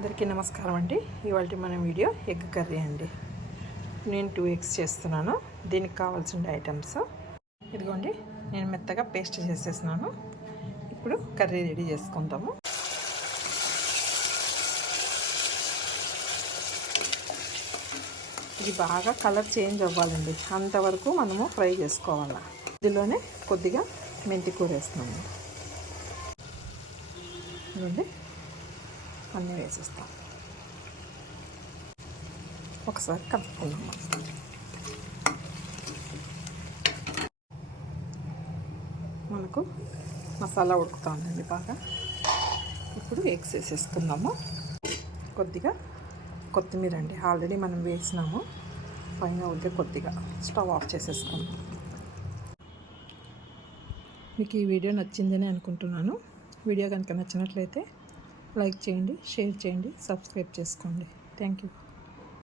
అందరికీ నమస్కారం అండి. ఇవాళ మన వీడియో ఎగ్ కర్రీ అండి. నేను 2 ఎగ్స్ చేస్తున్నాను. దీనికి కావాల్సిన ఐటమ్స్ ఇదిగోండి. నేను మెత్తగా పేస్ట్ చేసేసినాను. ఇప్పుడు కర్రీ రెడీ చేసుకుంటాము. ఇది బాగా కలర్ చేంజ్ అవ్వాలండి. అంతవరకు మనము ఫ్రై చేసుకోవాలి. ఇందులోనే కొద్దిగా మెంతి కూర వేస్తున్నాము. ఇదిగోండి, అన్నీ వేసేస్తాం. ఒకసారి కలుపుకుందాం. మనకు మసాలా ఉడుకుతుందండి బాగా. ఇప్పుడు ఎగ్స్ వేసేసుకుందాము. కొద్దిగా కొత్తిమీర అండి, ఆల్రెడీ మనం వేసినాము. పైన ఉంటే కొద్దిగా స్టవ్ ఆఫ్ చేసేసుకుందాం. మీకు ఈ వీడియో నచ్చిందని అనుకుంటున్నాను. వీడియో కనుక నచ్చినట్లయితే లైక్ చేయండి, షేర్ చేయండి, సబ్స్క్రైబ్ చేసుకోండి. Thank you.